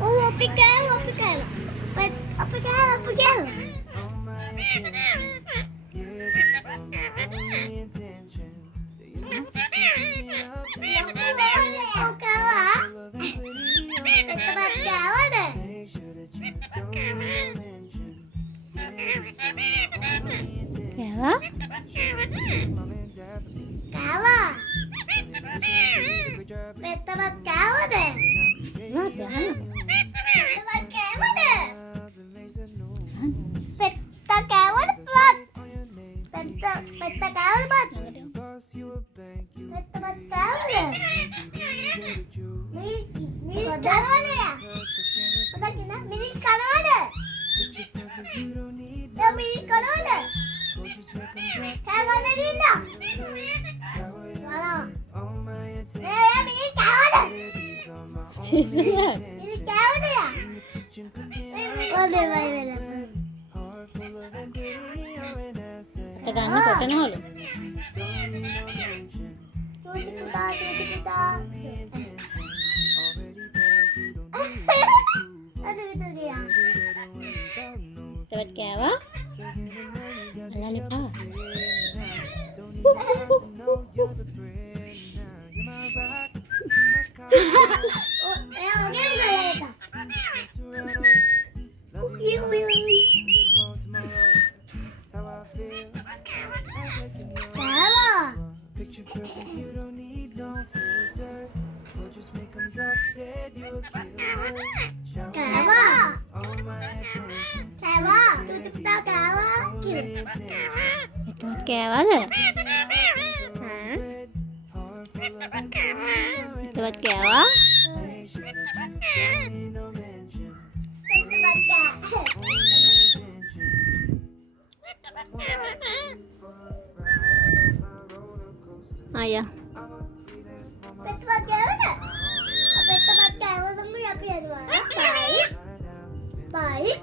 Oh, obrigado. Obrigado. Kawa? Kawa. Bettabat kawa deh. What the hell? Bettabat kawa deh. Betta kawa deh buat. Betta kawa deh buat. Bettabat kawa deh. Milik kawa deh ya. Betul kena milik kawa deh. Ya milik kawa deh. Kawa deh Dinda. Kalau. Ya milik kawa deh. Seriusan? Milik kawa deh ya. Boleh. Tegangan kota na holo. Tutup. Ada itu dia. Tebat kawa? Ala lupa. Oh, oke udah. Uy. Kawa. Kawa, tutup tak kawa. Tebat kawa deh. Hah? Tebat kawa? Ayah. Tempat kawa dah. Apa tempat kawa kamu ya pian mana? Baik.